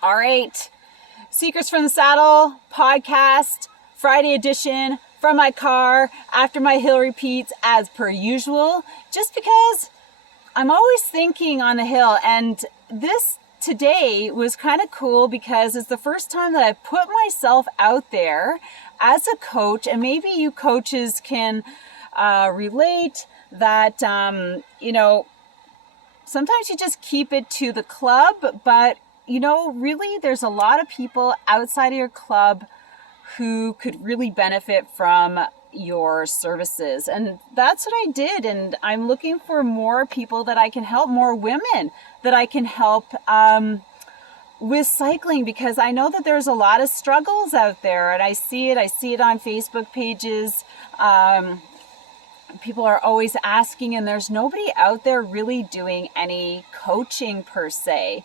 All right, Secrets from the Saddle podcast, Friday edition, from my car, after my hill repeats as per usual, just because I'm always thinking on the hill. And this today was kind of cool because it's the first time that I've put myself out there as a coach, and maybe you coaches can relate that, sometimes you just keep it to the club, but really there's a lot of people outside of your club who could really benefit from your services. And that's what I did. And I'm looking for more people that I can help, more women that I can help with cycling, because I know that there's a lot of struggles out there, and I see it on Facebook pages. People are always asking, and there's nobody out there really doing any coaching per se.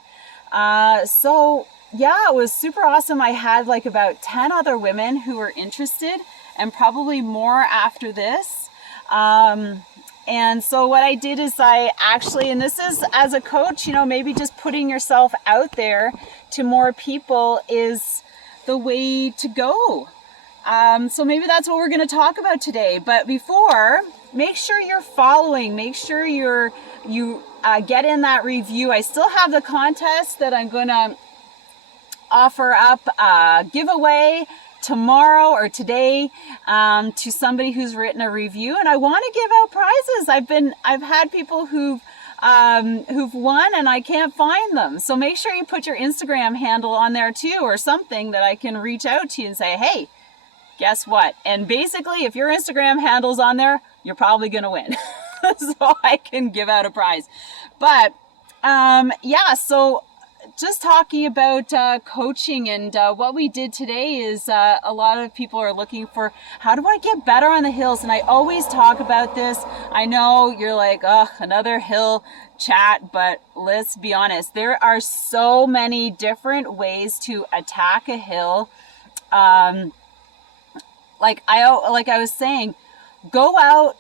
So yeah, it was super awesome. I had like about 10 other women who were interested, and probably more after this. And so what I did is and this is as a coach, maybe just putting yourself out there to more people is the way to go. So maybe that's what we're going to talk about today. But before, make sure you're following, make sure you get in that review. I still have the contest that I'm going to offer up a giveaway tomorrow or today to somebody who's written a review, and I want to give out prizes. I've had people who've won and I can't find them. So make sure you put your Instagram handle on there too, or something that I can reach out to you and say, hey, guess what? And basically, if your Instagram handle's on there, you're probably going to win. So I can give out a prize. But so just talking about coaching, and what we did today is a lot of people are looking for, how do I get better on the hills? And I always talk about this. I know you're like, oh, another hill chat, but let's be honest. There are so many different ways to attack a hill. Like I was saying, go out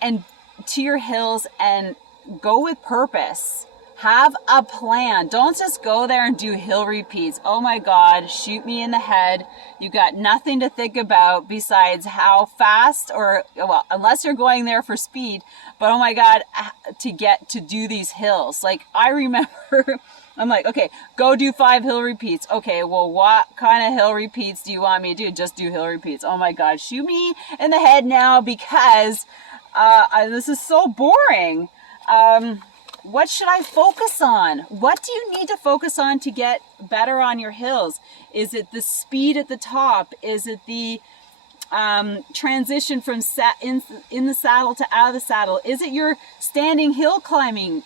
and to your hills and go with purpose. Have a plan. Don't just go there and do hill repeats. Oh my God, shoot me in the head. You got nothing to think about besides how fast, unless you're going there for speed, but oh my God, to do these hills. Like I remember, I'm like, okay, go do 5 hill repeats. Okay, well, what kind of hill repeats do you want me to do? Just do hill repeats. Oh my God, shoot me in the head now, because this is so boring. What should I focus on? What do you need to focus on to get better on your hills? Is it the speed at the top? Is it the transition from in the saddle to out of the saddle? Is it your standing hill climbing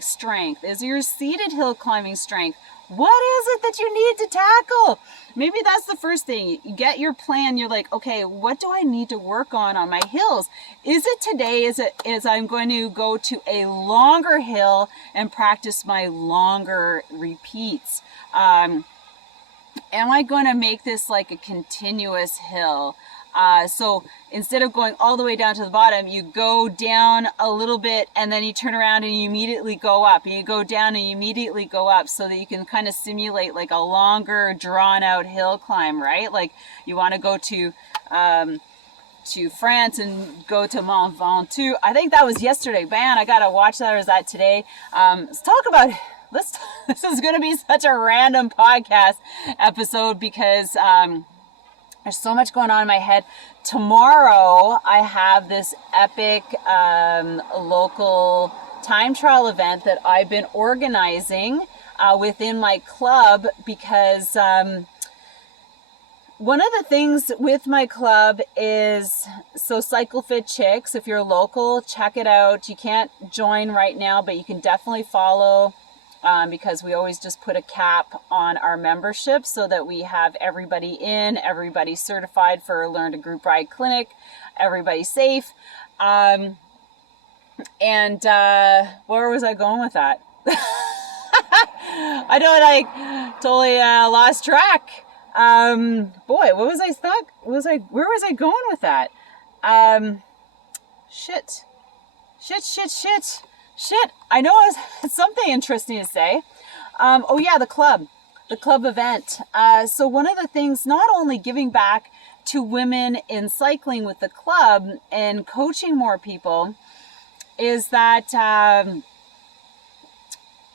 strength? Is it your seated hill climbing strength? What is it that you need to tackle? Maybe that's the first thing. You get your plan. You're like, okay, what do I need to work on my hills? Is it today? Is I'm going to go to a longer hill and practice my longer repeats? Am I going to make this like a continuous hill? So instead of going all the way down to the bottom, you go down a little bit and then you turn around and you immediately go up, and you go down and you immediately go up, so that you can kind of simulate like a longer drawn out hill climb, right? Like you want to go to France and go to Mont Ventoux. I think that was yesterday. Man, I got to watch that, or is that today? Let's talk about this is going to be such a random podcast episode because there's so much going on in my head. Tomorrow, I have this epic local time trial event that I've been organizing within my club, because one of the things with my club is, so Cycle Fit Chicks, if you're local, check it out. You can't join right now, but you can definitely follow. Because we always just put a cap on our membership so that we have everybody in, everybody certified for Learn to Group Ride Clinic, everybody safe. And where was I going with that? I don't totally lost track. Boy, what was I stuck? Where was I going with that? Shit. I know I had something interesting to say. Oh yeah, the club. the club event. So one of the things, not only giving back to women in cycling with the club and coaching more people, is that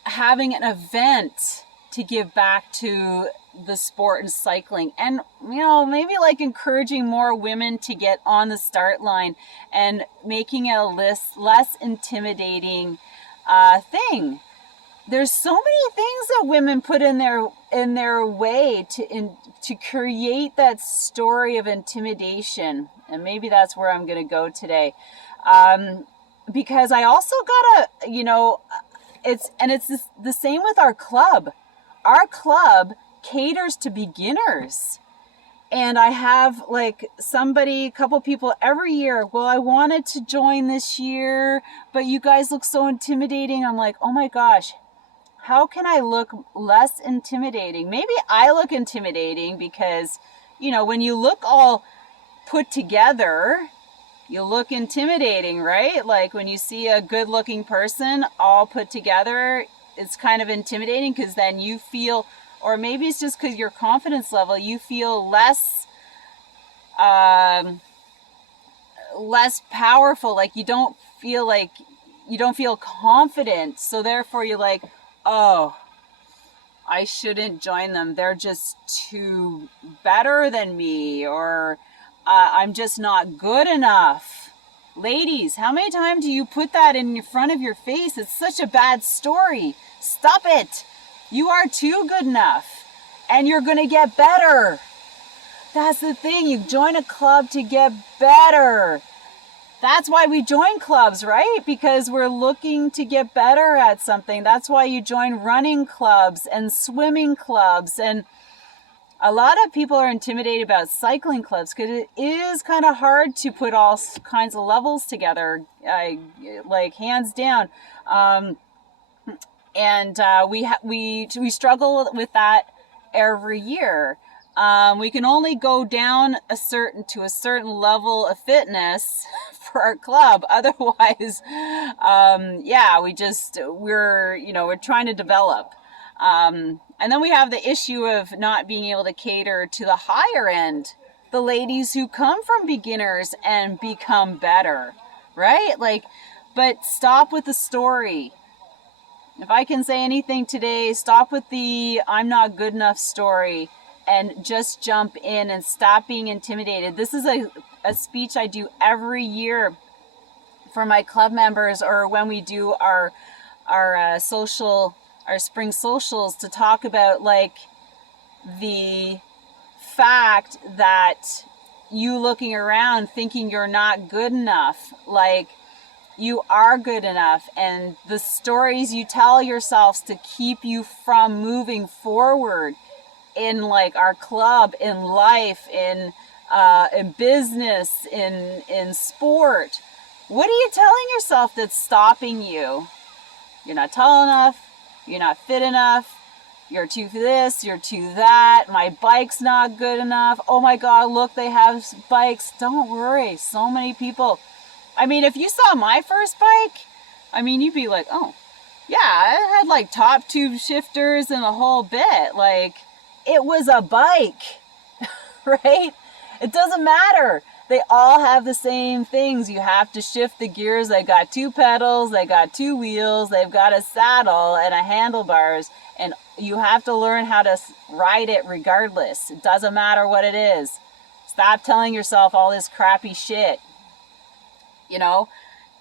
having an event to give back to the sport and cycling, and maybe like encouraging more women to get on the start line and making it a less intimidating thing. There's so many things that women put in their way to create that story of intimidation, and maybe that's where I'm going to go today, because I also gotta, it's the same with our club. Our club caters to beginners. And I have a couple people every year, well, I wanted to join this year, but you guys look so intimidating. I'm like, oh my gosh, how can I look less intimidating? Maybe I look intimidating because, when you look all put together, you look intimidating, right? Like when you see a good looking person all put together, it's kind of intimidating because then you feel, or maybe it's just because your confidence level, you feel less powerful. Like you don't feel confident. So therefore you're like, oh, I shouldn't join them. They're just too better than me, or I'm just not good enough. Ladies, how many times do you put that in front of your face? It's such a bad story. Stop it. You are too good enough, and you're going to get better. That's the thing. You join a club to get better. That's why we join clubs, right? Because we're looking to get better at something. That's why you join running clubs and swimming clubs. And a lot of people are intimidated about cycling clubs because it is kind of hard to put all kinds of levels together, like hands down. And we struggle with that every year. We can only go down to a certain level of fitness for our club. Otherwise, we're trying to develop. And then we have the issue of not being able to cater to the higher end, the ladies who come from beginners and become better, right? But stop with the story. If I can say anything today, stop with the I'm not good enough story and just jump in and stop being intimidated. This is a speech I do every year for my club members, or when we do our spring socials, to talk about the fact that you looking around thinking you're not good enough, you are good enough, and the stories you tell yourselves to keep you from moving forward in our club, in life, in business, in sport. What are you telling yourself that's stopping you? You're not tall enough. You're not fit enough. You're too this. You're too that. My bike's not good enough. Oh my God, look, they have bikes. Don't worry. So many people. I mean, if you saw my first bike, you'd be like, oh, yeah, it had top tube shifters and the whole bit. It was a bike, right? It doesn't matter. They all have the same things. You have to shift the gears. They got 2 pedals, they got 2 wheels, they've got a saddle and a handlebars, and you have to learn how to ride it regardless. It doesn't matter what it is. Stop telling yourself all this crappy shit. You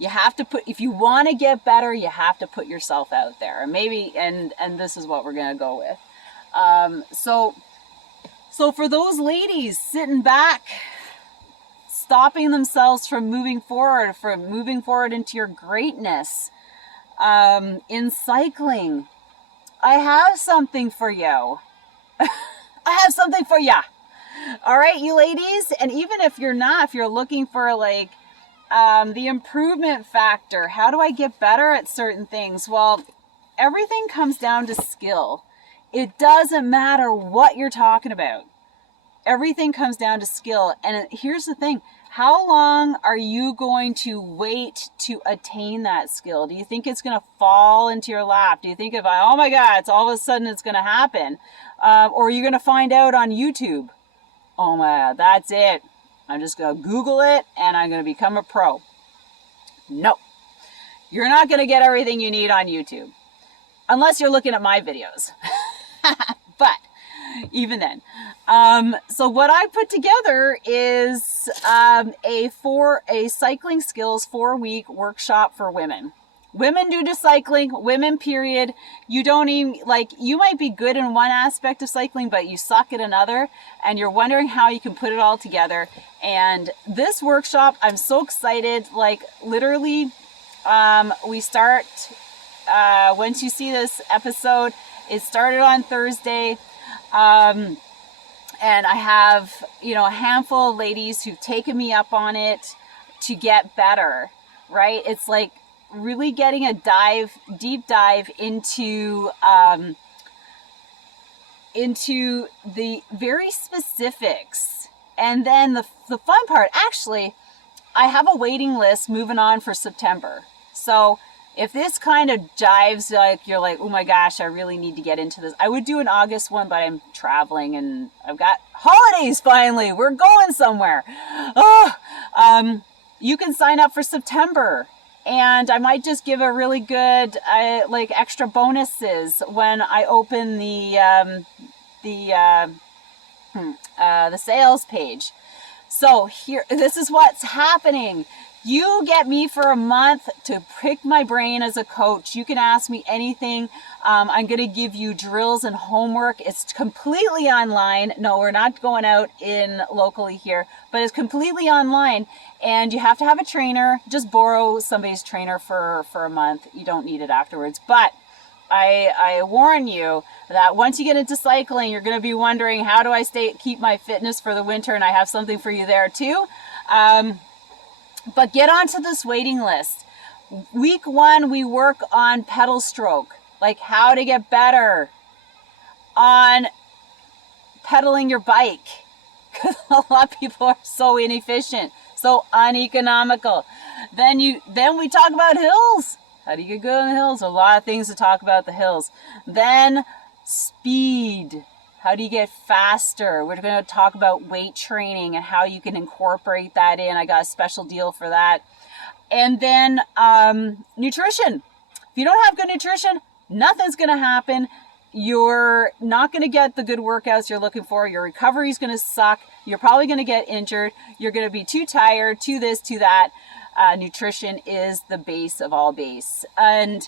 have to if you want to get better, you have to put yourself out there. And this is what we're going to go with. So for those ladies sitting back, stopping themselves from moving forward into your greatness, in cycling, I have something for you. I have something for ya. All right, you ladies. And even if you're looking for the improvement factor, how do I get better at certain things? Well, everything comes down to skill. It doesn't matter what you're talking about. Everything comes down to skill. And here's the thing. How long are you going to wait to attain that skill? Do you think it's going to fall into your lap? Do you think if oh my God, it's all of a sudden it's going to happen? Or are you going to find out on YouTube? Oh my God, that's it. I'm just going to Google it and I'm going to become a pro. No, you're not going to get everything you need on YouTube unless you're looking at my videos. But even then. So what I put together is a cycling skills 4-week workshop for women. Women do to cycling, women period. You don't even, you might be good in one aspect of cycling, but you suck at another, and you're wondering how you can put it all together. And this workshop, I'm so excited, literally, we start, once you see this episode, it started on Thursday. And I have, a handful of ladies who've taken me up on it to get better, right? It's really getting a deep dive into the very specifics. And then the fun part, actually, I have a waiting list moving on for September. So if this kind of jives, you're like, oh my gosh, I really need to get into this. I would do an August one, but I'm traveling and I've got holidays finally. We're going somewhere. You can sign up for September. And I might just give a really good, extra bonuses when I open the sales page. So here, this is what's happening. You get me for a month to pick my brain as a coach. You can ask me anything. I'm going to give you drills and homework. It's completely online. No, we're not going out in locally here, but it's completely online. And you have to have a trainer. Just borrow somebody's trainer for a month. You don't need it afterwards. But I warn you that once you get into cycling, you're going to be wondering, how do I keep my fitness for the winter? And I have something for you there too. But get onto this waiting list. Week 1, we work on pedal stroke, like how to get better on pedaling your bike. Because a lot of people are so inefficient, so uneconomical. Then we talk about hills. How do you get good on the hills? A lot of things to talk about the hills. Then speed. How do you get faster? We're going to talk about weight training and how you can incorporate that in. I got a special deal for that. And then nutrition. If you don't have good nutrition, nothing's going to happen. You're not going to get the good workouts you're looking for. Your recovery is going to suck. You're probably going to get injured. You're going to be too tired, to this, to that. Nutrition is the base of all base. And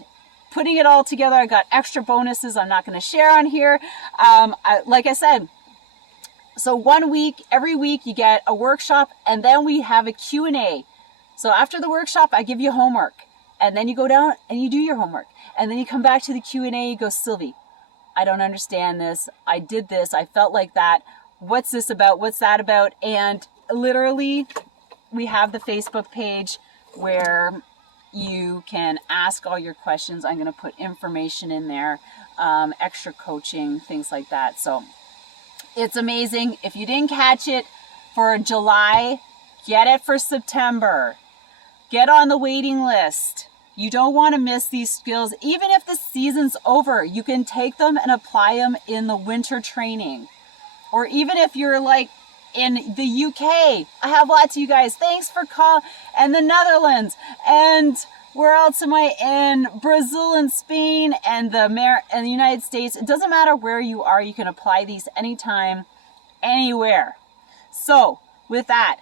putting it all together, I got extra bonuses I'm not going to share on here. Like I said, so 1 week, every week you get a workshop, and then we have a Q&A. So after the workshop, I give you homework, and then you go down and you do your homework. And then you come back to the Q&A, you go, Sylvie, I don't understand this. I did this. I felt like that. What's this about? What's that about? And literally, we have the Facebook page where you can ask all your questions. I'm going to put information in there, extra coaching, things like that. So it's amazing. If you didn't catch it for July, get it for September. Get on the waiting list. You don't want to miss these skills. Even if the season's over, you can take them and apply them in the winter training. Or even if you're in the UK, I have lots of you guys. Thanks for calling. And the Netherlands. And where else am I? In Brazil and Spain and the United States. It doesn't matter where you are. You can apply these anytime, anywhere. So with that,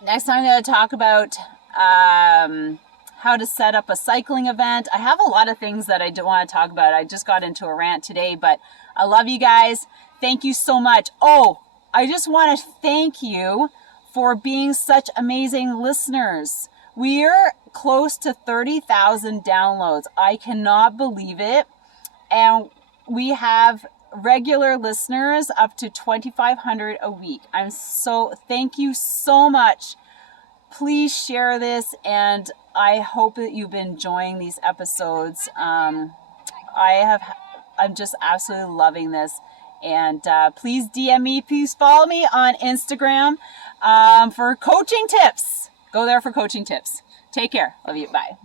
next I'm going to talk about how to set up a cycling event. I have a lot of things that I do want to talk about. I just got into a rant today, but I love you guys. Thank you so much. Oh, I just want to thank you for being such amazing listeners. We're close to 30,000 downloads. I cannot believe it. And we have regular listeners up to 2,500 a week. Thank you so much. Please share this, and I hope that you've been enjoying these episodes. I'm just absolutely loving this. And please DM me, please follow me on Instagram. for coaching tips. Go there for coaching tips. Take care. Love you. Bye.